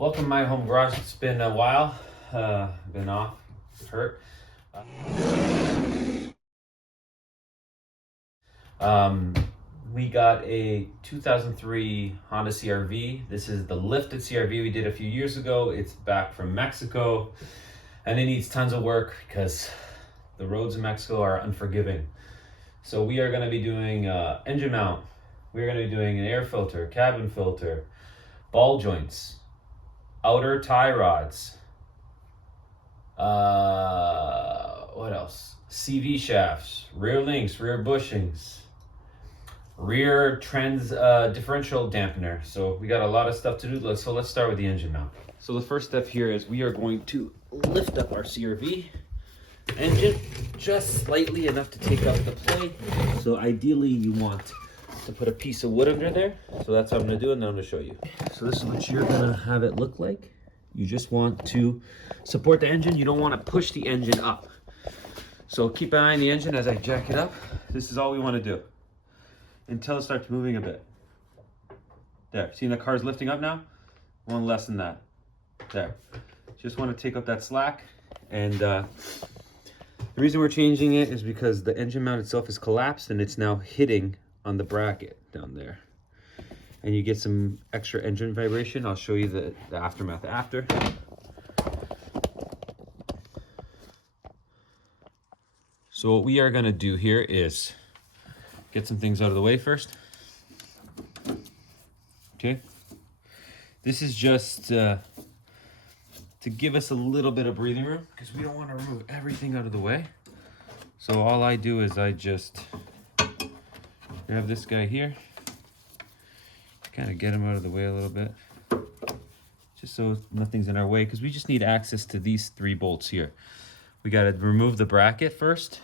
Welcome to my home garage. It's been a while. Been off, hurt. We got a 2003 Honda CRV. This is the lifted CRV we did a few years ago. It's back from Mexico and it needs tons of work because the roads in Mexico are unforgiving. So we are going to be doing engine mount. We're going to be doing an air filter, cabin filter, ball joints, outer tie rods, what else? CV shafts, rear links, rear bushings, rear differential dampener. So we got a lot of stuff to do. So let's start with the engine mount. So the first step here is we are going to lift up our CRV engine just slightly enough to take up the plate. So ideally you want to put a piece of wood under there. So that's what I'm going to do, and then I'm going to show you. So this is what you're going to have it look like. You just want to support the engine. You don't want to push the engine up. So keep an eye on the engine as I jack it up. This is all we want to do until it starts moving a bit. There, see the car's lifting up now? One less than that. There. Just want to take up that slack. And the reason we're changing it is because the engine mount itself is collapsed and it's now hitting on the bracket down there. And you get some extra engine vibration. I'll show you the aftermath after. So what we are going to do here is get some things out of the way first. Okay. This is just to give us a little bit of breathing room because we don't want to remove everything out of the way. So all I do is I just grab this guy here, kind of get him out of the way a little bit, just so nothing's in our way, because we just need access to these 3 bolts here. We got to remove the bracket first.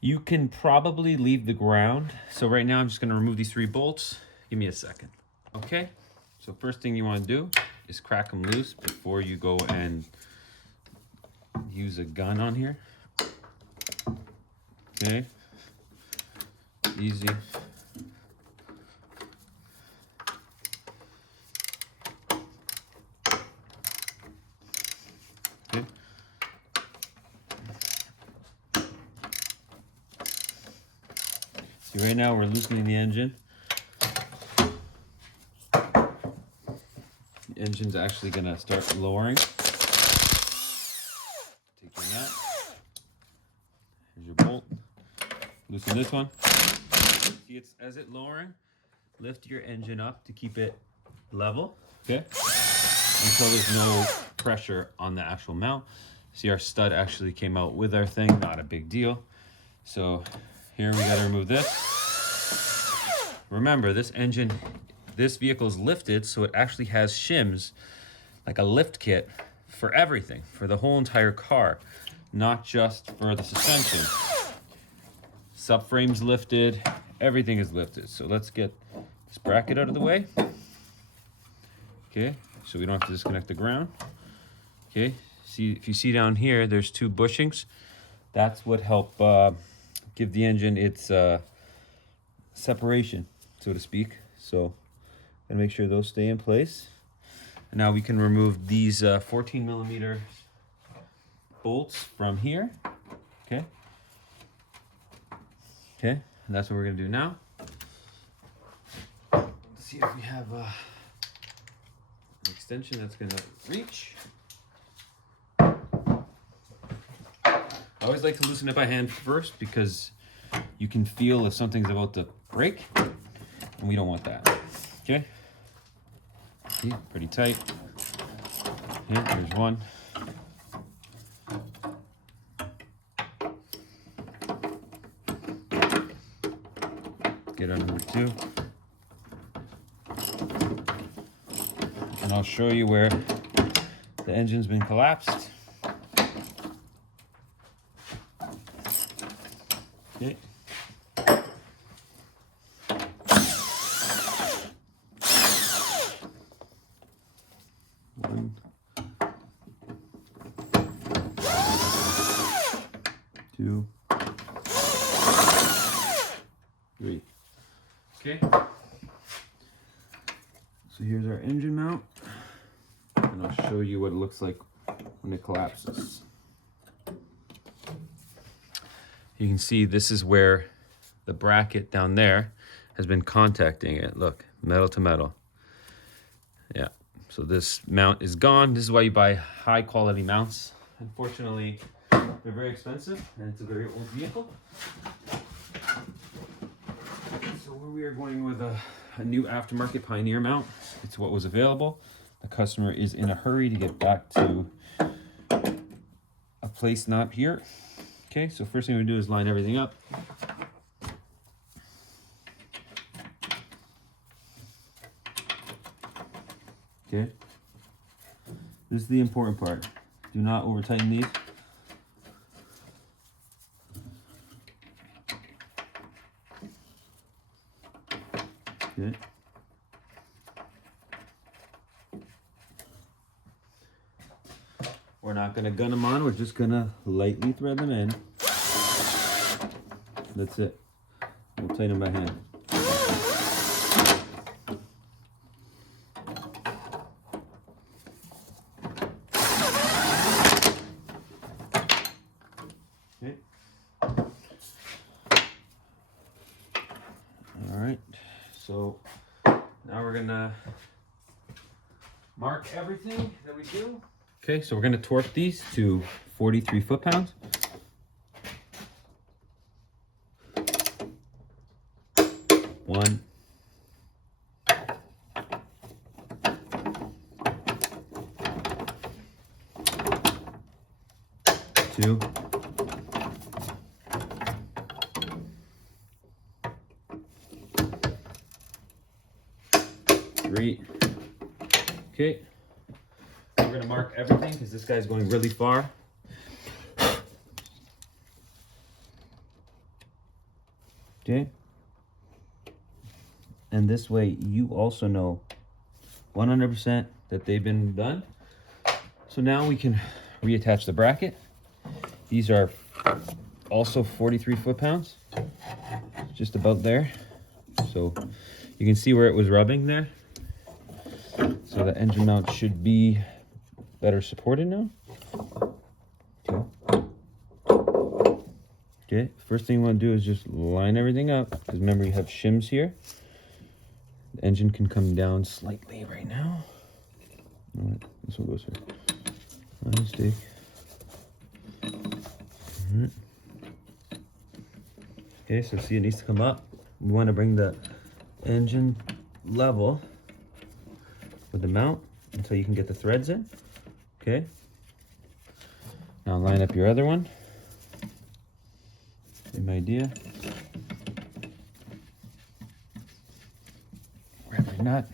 You can probably leave the ground. So right now I'm just going to remove these 3 bolts. Give me a second. Okay, so first thing you want to do is crack them loose before you go and use a gun on here. Okay, easy. Okay. See, right now we're loosening the engine. The engine's actually gonna start lowering. Take your nut. Here's your bolt. Loosen this one. See, it's as it lowering. Lift your engine up to keep it level. Okay. Until there's no pressure on the actual mount. See, our stud actually came out with our thing. Not a big deal. So here we got to remove this. Remember, this vehicle is lifted, so it actually has shims, like a lift kit for everything, for the whole entire car, not just for the suspension. Subframe's lifted, everything is lifted. So let's get this bracket out of the way. Okay, so we don't have to disconnect the ground. Okay, see, if you see down here, there's 2 bushings. That's what help give the engine its separation, so to speak. So gonna make sure those stay in place. And now we can remove these 14 millimeter bolts from here. Okay. Okay, and that's what we're gonna do now. Let's see if we have an extension that's gonna reach. I always like to loosen it by hand first because you can feel if something's about to break, and we don't want that. Okay, see, pretty tight. Here, there's one. Get on number 2. And I'll show you where the engine's been collapsed. Okay. One, 2, 3. Okay. So here's our engine mount. and I'll show you what it looks like when it collapses. You can see this is where the bracket down there has been contacting it. Look, metal to metal. Yeah, so this mount is gone. This is why you buy high quality mounts. Unfortunately, they're very expensive and it's a very old vehicle. So we are going with a new aftermarket Pioneer mount. It's what was available. The customer is in a hurry to get back to a place not here. Okay, so first thing we do is line everything up. Okay, this is the important part. Do not over tighten these. Okay. We're not gonna gun them on, we're just gonna lightly thread them in. That's it. We'll tighten them by hand. Okay. All right, so now we're gonna mark everything that we do. Okay, so we're gonna torque these to 43 foot-pounds. One. Two. Three. Okay. We're gonna mark everything because this guy's going really far. Okay. And this way you also know 100% that they've been done. So now we can reattach the bracket. These are also 43 foot-pounds, just about there. So you can see where it was rubbing there. So the engine mount should be better supported now. Okay. Okay, first thing you want to do is just line everything up, because remember you have shims here. The engine can come down slightly right now. All right, this one goes here. My mistake. All right. Okay, so see, it needs to come up. We want to bring the engine level with the mount until you can get the threads in. Okay. Now line up your other one. Same idea. Grab your nut.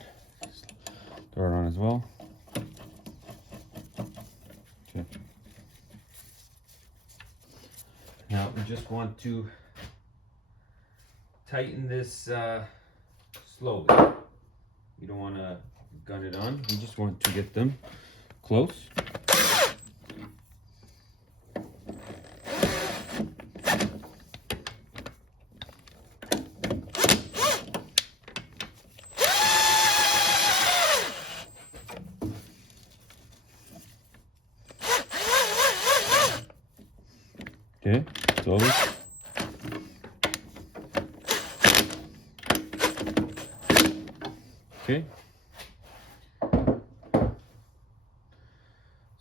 Throw it on as well. Okay. Now we just want to tighten this slowly. You don't want to gun it on. You just want to get them close. Okay, slowly. Okay.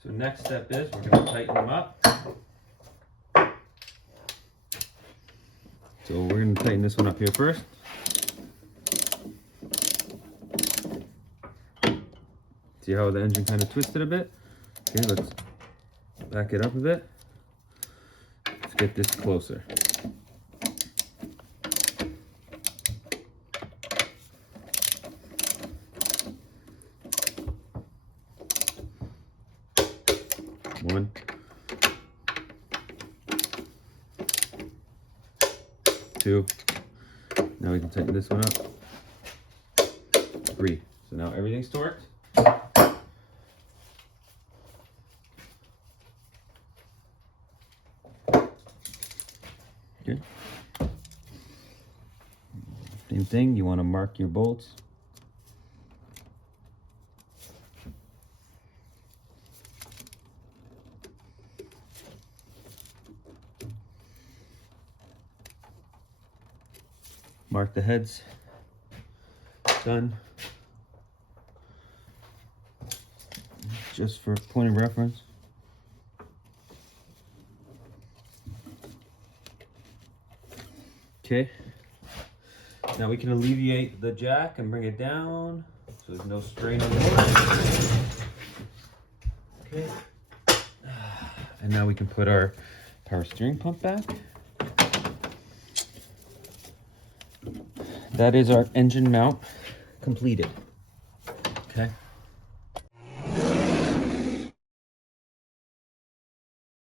So next step is we're going to tighten them up. So we're going to tighten this one up here first. See how the engine kind of twisted a bit? Okay, let's back it up a bit. Let's get this closer. One. Two. Now we can tighten this one up. Three. So now everything's torqued. Okay. Same thing, you want to mark your bolts. Mark the heads. Done. Just for point of reference. Okay. Now we can alleviate the jack and bring it down so there's no strain on the motor. Okay. And now we can put our power steering pump back. That is our engine mount completed. Okay.